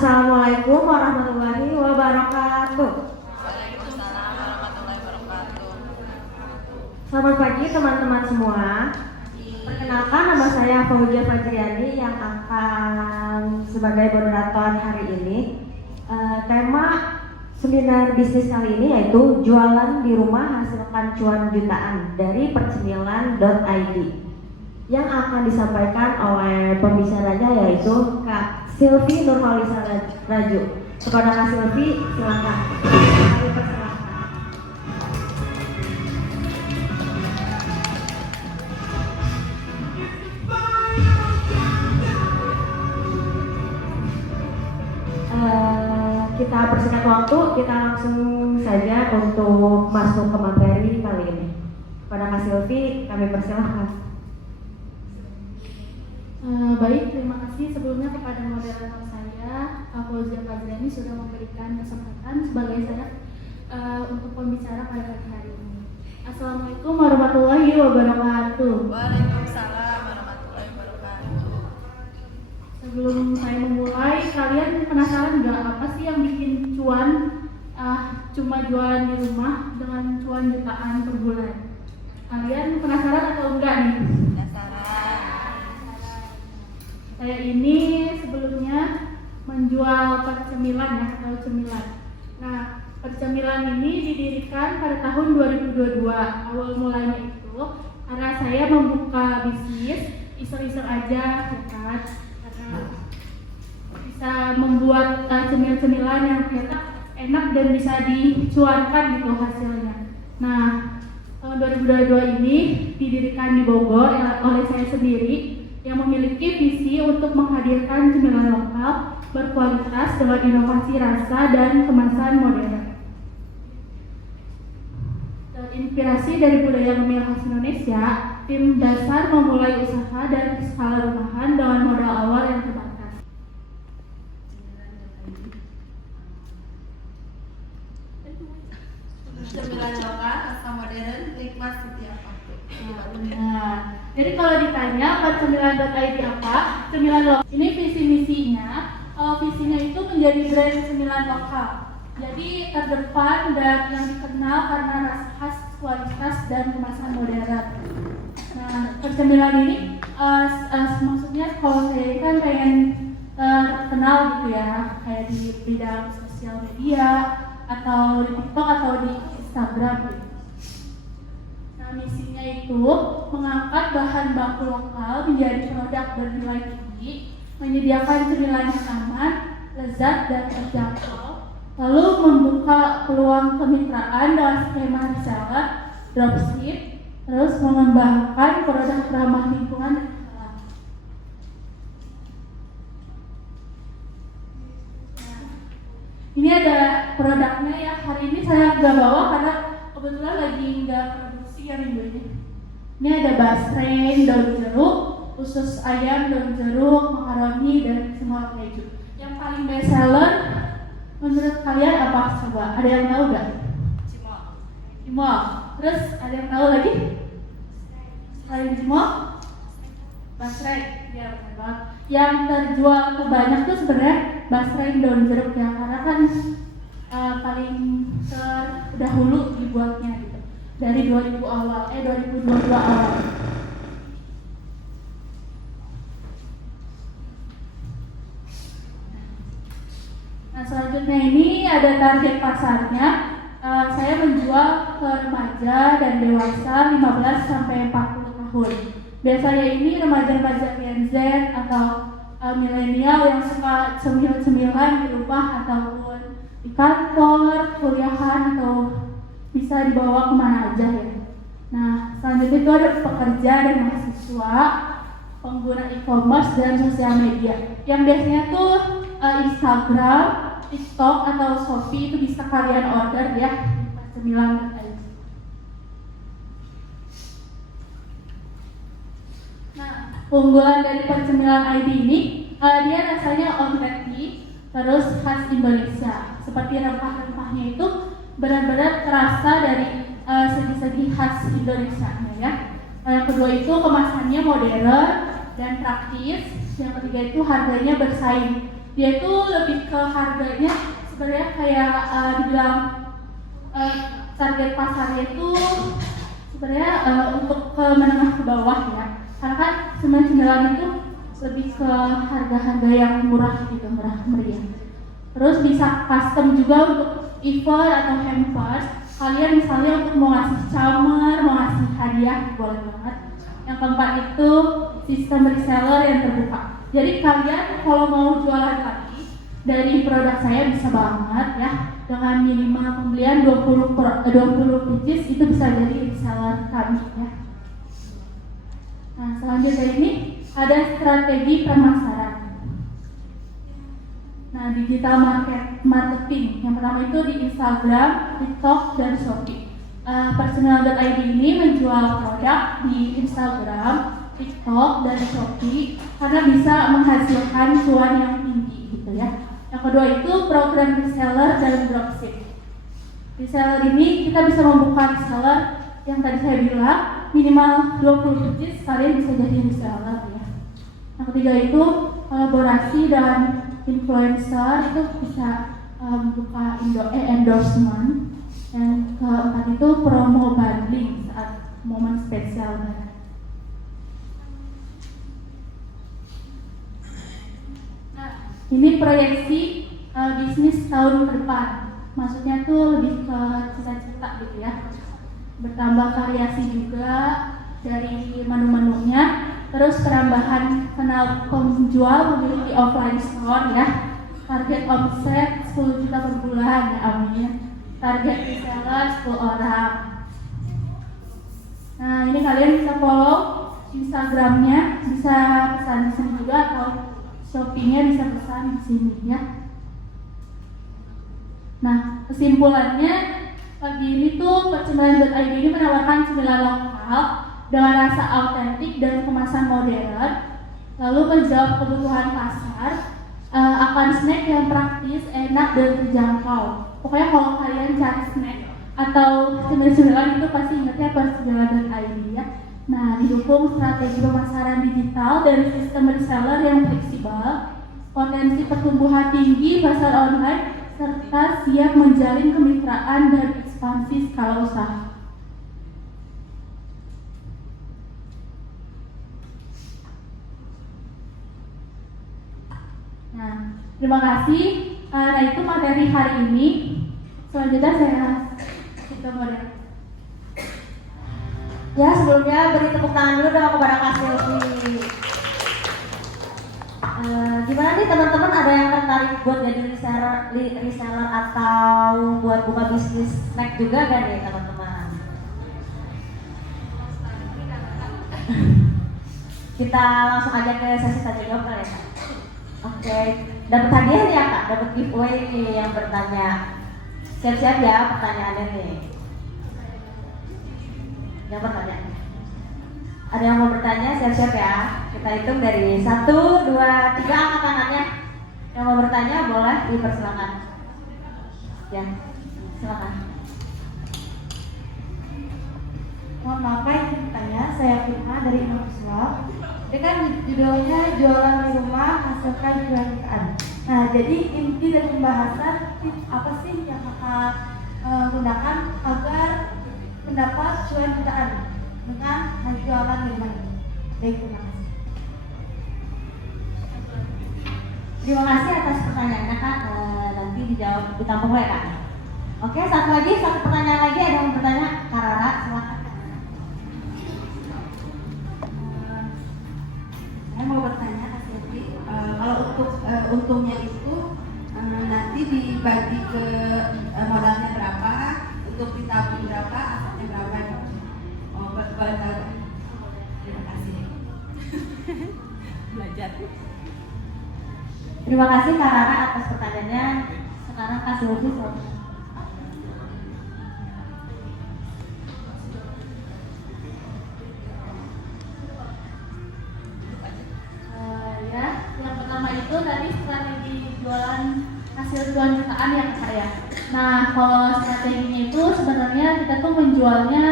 Assalamualaikum warahmatullahi wabarakatuh. Waalaikumsalam warahmatullahi wabarakatuh. Selamat pagi teman-teman semua. Perkenalkan, nama saya Fauzia Fajriani yang akan sebagai moderator hari ini. Tema seminar bisnis kali ini yaitu jualan di rumah hasilkan cuan jutaan dari percemilan.id, yang akan disampaikan oleh pembicaranya yaitu Kak Silvi Nurholisa Raju. Kepada Kak Silvi, silakan. Kami persilahkan. Kita persingkat waktu, kita langsung saja untuk masuk ke materi kali ini. Kepada Kak Silvi, kami persilahkan. Baik, terima kasih sebelumnya kepada moderator saya, Kak Fauzia Fajriani, sudah memberikan kesempatan sebagai saya untuk pembicara pada pagi hari ini. Assalamualaikum warahmatullahi wabarakatuh. Waalaikumsalam warahmatullahi wabarakatuh. Sebelum saya memulai, kalian penasaran nggak apa sih yang bikin cuan cuma jualan di rumah dengan cuan jutaan per bulan? Kalian penasaran atau enggak nih? Penasaran. Saya ini sebelumnya menjual percemilan ya, atau cemilan. Nah, percemilan ini didirikan pada tahun 2022. Awal mulanya itu karena saya membuka bisnis iseng-iseng aja, ya kan? Karena bisa membuat cemil-cemilan yang ternyata enak dan bisa dicuankan gitu hasilnya. Nah, tahun 2022 ini didirikan di Bogor oleh saya sendiri, yang memiliki visi untuk menghadirkan cemilan lokal berkualitas dengan inovasi rasa dan kemasan modern. Terinspirasi dari budaya ngemil khas Indonesia, tim dasar memulai usaha dari skala rumahan dengan modal awal yang terbatas. Cemilan lokal rasa modern nikmat setiap waktu. Nah, jadi kalau ditanya percemilan.id apa? Cemilan lokal. Ini visi misinya. Visinya itu menjadi brand cemilan lokal. Jadi terdepan dan yang dikenal karena rasa khas, kualitas dan kemasan modern. Nah, percemilan ini maksudnya kalau saya kan pengen terkenal gitu ya, kayak di bidang sosial media atau di TikTok atau di Instagram gitu. Misinya itu mengangkat bahan baku lokal menjadi produk bernilai tinggi, menyediakan cemilan yang aman, lezat dan terjangkau, lalu membuka peluang kemitraan dengan skema reseller, dropship, terus mengembangkan produk ramah lingkungan dan halal. Ini ada produknya ya. Hari ini saya nggak bawa karena kebetulan lagi nggak produksi ya minggu ini. Ini ada basreng, daun jeruk, usus ayam, daun jeruk, makaroni, dan semua keju. Yang paling best seller menurut kalian apa coba? Ada yang tahu nggak? Cimol. Terus ada yang tahu lagi? Selain cimol? Basreng. Ya benar banget. Yang terjual terbanyak tuh sebenarnya basreng daun jeruk ya, karena kan paling terdahulu dibuatnya gitu. Dari 2022 awal. Nah, selanjutnya ini ada target pasarnya. Saya menjual ke remaja dan dewasa 15 sampai 40 tahun. Biasanya ini remaja-remaja Gen Z atau milenial yang suka cemil-cemilan di rumah ataupun di kantor, kuliahan, atau bisa dibawa kemana aja ya. Nah, selanjutnya itu ada pekerja dan mahasiswa, pengguna e-commerce dan sosial media. Yang biasanya tuh Instagram, TikTok atau Shopee itu bisa kalian order ya di percemilan.id. Nah, keunggulan dari percemilan ID ini dia rasanya authentic, terus khas Indonesia. Seperti rempah-rempahnya itu benar-benar terasa dari segi-segi khas Indonesia ya. Yang kedua itu kemasannya modern dan praktis. Yang ketiga itu harganya bersaing. Dia itu lebih ke harganya sebenarnya kayak dibilang target pasarnya itu sebenarnya untuk ke menengah ke bawah ya. Karena kan cemilan itu lebih ke harga-harga yang murah gitu, murah meriah. Terus bisa custom juga untuk event atau hampers. Kalian misalnya untuk mau ngasih camer, mau ngasih hadiah, boleh banget. Yang keempat itu sistem reseller yang terbuka. Jadi kalian kalau mau jualan lagi dari produk saya bisa banget ya. Dengan minimal pembelian 20 pieces itu bisa jadi reseller kami ya. Nah, selanjutnya ini ada strategi pemasaran. Nah, digital marketing. Yang pertama itu di Instagram, TikTok, dan Shopee. Personal.id ini menjual produk di Instagram, TikTok, dan Shopee karena bisa menghasilkan cuan yang tinggi gitu ya. Yang kedua itu program reseller dan dropship. Reseller ini kita bisa membuka reseller yang tadi saya bilang minimal 20 pieces kalian bisa jadi reseller ya. Yang ketiga itu kolaborasi dan influencer itu bisa buka endorsement. Yang keempat itu promo bundling saat momen spesial. Nah, ini proyeksi bisnis tahun ke depan. Maksudnya tuh lebih ke cita-cita gitu ya. Bertambah variasi juga dari menu-menunya. Terus penambahan kanal penjual memiliki offline store ya. Target omset 10 juta per bulan ya, amin. Target reseller 10 orang. Nah, ini kalian bisa follow Instagramnya, bisa pesan di sini juga atau Shopee-nya bisa pesan di sini ya. Nah, kesimpulannya pagi ini tuh Cemilan.id ini menawarkan cemilan lokal dengan rasa autentik dan kemasan modern, lalu menjawab kebutuhan pasar, akan snack yang praktis, enak dan terjangkau. Pokoknya kalau kalian cari snack atau cemilan itu pasti ingatnya Cemilan.id ya. Nah, didukung strategi pemasaran digital dan sistem reseller yang fleksibel, potensi pertumbuhan tinggi pasar online, serta siap menjalin kemitraan dan ekspansi skala usaha. Nah, terima kasih. Nah, itu materi hari ini. Selanjutnya saya kita moderator. Ya, sebelumnya beri tepuk tangan dulu dong kepada Kak Silvi. Gimana nih teman-teman, ada yang tertarik buat jadi reseller atau buat buka bisnis snack juga kan nih teman-teman? Kita langsung aja ke sesi tanya jawab kali ya Kak? Oke, dapat hadiah nih ya Kak, dapat giveaway nih yang bertanya. Siap-siap ya pertanyaannya nih. Yang bertanya, ada yang mau bertanya, siap-siap ya. Kita hitung dari 1, 2, 3, angkat tangannya. Yang mau bertanya boleh dipersilakan. Ya, silakan. Mohon maaf Pak, izin bertanya, saya Firma dari Indonesia. Ini kan judulnya jualan di rumah hasilkan jualan. Nah, jadi inti dari pembahasan tips apa sih yang kakak gunakan agar mendapat cuan jutaan dengan jualan di rumah ini? Baik, terima kasih. Terima kasih atas pertanyaannya Kak. Nanti dijawab ditampung ya Kak. Oke, satu pertanyaan lagi, ada yang bertanya, Kak Rara, silakan. Saya mau bertanya Kak Silvi, kalau untuk untungnya itu nanti dibagi ke modalnya berapa, untuk ditabung berapa, asetnya berapa? Boleh tahu? Terima kasih. Belajar. Terima kasih Kak Rara atas pertanyaannya. Sekarang Kak Silvi, silakan. Ya, yang pertama itu tadi strategi jualan hasil jualan jutaan yang saya. Nah, kalau strateginya itu sebenarnya kita tuh menjualnya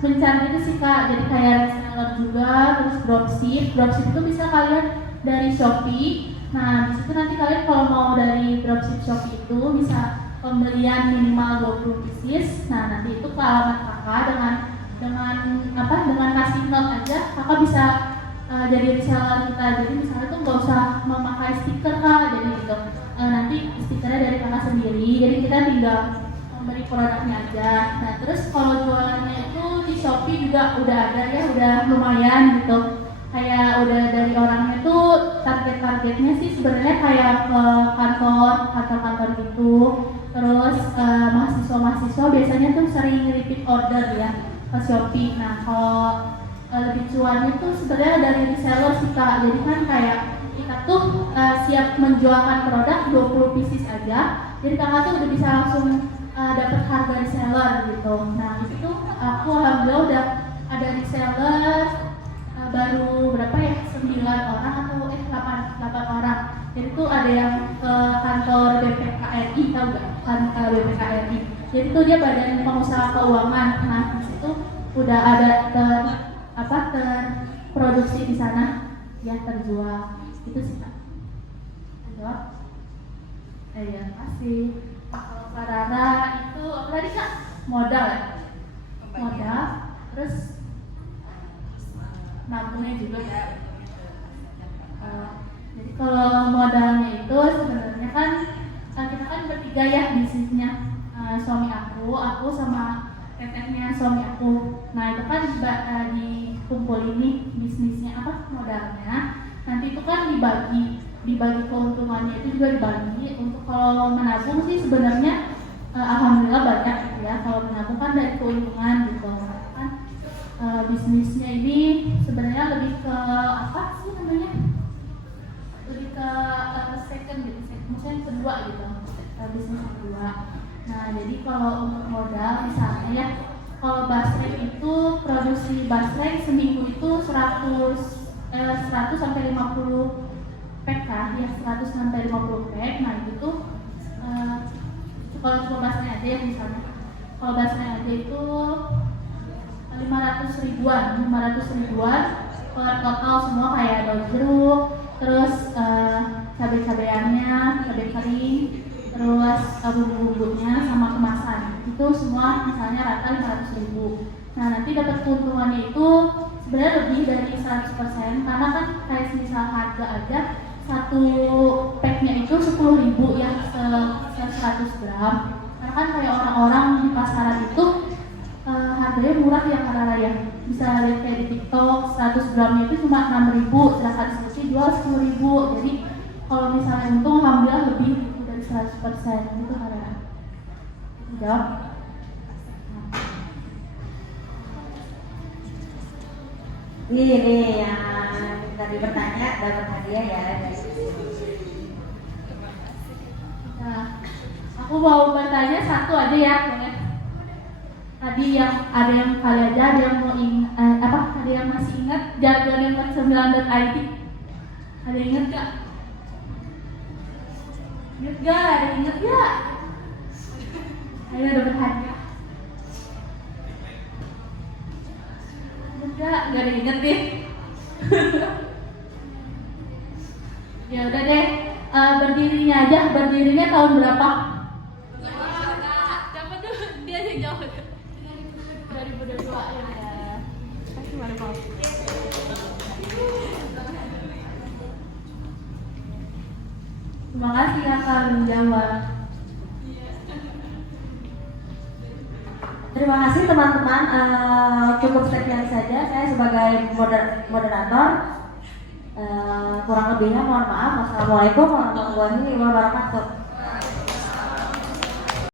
mencari itu sih Kak, jadi kayak reseller juga, terus dropship itu bisa kalian dari Shopee Nah, di situ nanti kalian kalau mau dari dropship Shopee itu bisa pembelian minimal 20 pieces. Nah, nanti itu ke alamat kakak dengan kasih note aja kakak bisa jadi reseller kita. Jadi misalnya tuh nggak usah memakai stiker kak, jadi gitu. Nanti stikernya dari kakak sendiri. Jadi kita tinggal memberi produknya aja. Nah, terus kalau jualannya itu di Shopee juga udah ada ya, udah lumayan gitu. Kayak udah dari orangnya tuh targetnya sih sebenarnya kayak ke kantor gitu. Terus mahasiswa biasanya tuh sering repeat order ya ke Shopee. Nah, kalau lebih cuannya tuh sebenarnya dari reseller sih kak. Jadi kan kayak kita tuh siap menjualkan produk 20 pieces aja. Jadi kakak tuh udah bisa langsung dapat harga reseller gitu. Nah, itu aku alhamdulillah udah ada reseller baru berapa ya, 9 orang atau 8 orang. Jadi tuh ada yang ke kantor BPKRI, tahu nggak kan BPKRI. Jadi tuh dia badan pengusaha keuangan. Nah, di situ udah ada terproduksi di sana ya, terjual. Itu sih kak. Jawab? Iya, kasih. Kalau Kak Rara itu apa tadi kak? Modal ya? Modal, terus nabungnya juga ya. Jadi kalau modalnya itu sebenarnya kan kita kan bertiga ya bisnisnya, suami aku sama tetehnya suami aku. Nah itu kan dikumpulin nih bisnisnya modalnya. Nanti itu kan dibagi keuntungannya itu juga dibagi. Untuk kalau menabung sih sebenarnya alhamdulillah banyak gitu ya. Kalau menabung kan dari keuntungan gitu. Bisnisnya ini sebenarnya lebih ke lebih ke second gitu, maksudnya yang kedua gitu, bisnis kedua. Nah jadi kalau untuk modal misalnya ya, kalau basreng itu produksi basreng seminggu itu 100 sampai 50 pack kan ya, 100 sampai 50 pack. Nah itu kalau cuma basreng aja ya misalnya, kalau basreng aja itu 500 ribuan per total semua, kayak daun jeruk, terus cabai-cabeannya, cabai kering, terus bumbu-bumbunya sama kemasan. Itu semua misalnya rata 500 ribu. Nah nanti dapat keuntungannya itu sebenarnya lebih dari 100%, karena kan kayak misal harga aja satu packnya itu 10 ribu ya, 100 gram. Karena kan kayak orang-orang di pasaran itu harganya murah ya, karena ya bisa lihat kayak di TikTok 100 gramnya itu cuma 6.000, sedangkan sisi jual 10.000. Jadi kalau misalnya untung alhamdulillah lebih dari 100% itu karena jawab. Nih yang tadi bertanya dapat hadiah ya. Nah, aku mau bertanya satu aja ya. Tadi yang ada yang kali aja, ada yang mau ada yang masih ingat jargon yang 9.id? Ada yang ingat gak? Ingat gak? Ada yang ingat gak? Ayo dapat hadiah. Ingat gak? Gak ada yang ingat deh. Ya udah deh, berdirinya tahun berapa? Siapa tuh? Dia yang jawab. 2022 ya. Terima kasih kakak menjawab. Terima kasih teman-teman, cukup sekian saja saya sebagai moderator. Kurang lebihnya mohon maaf. Wassalamualaikum warahmatullahi wabarakatuh.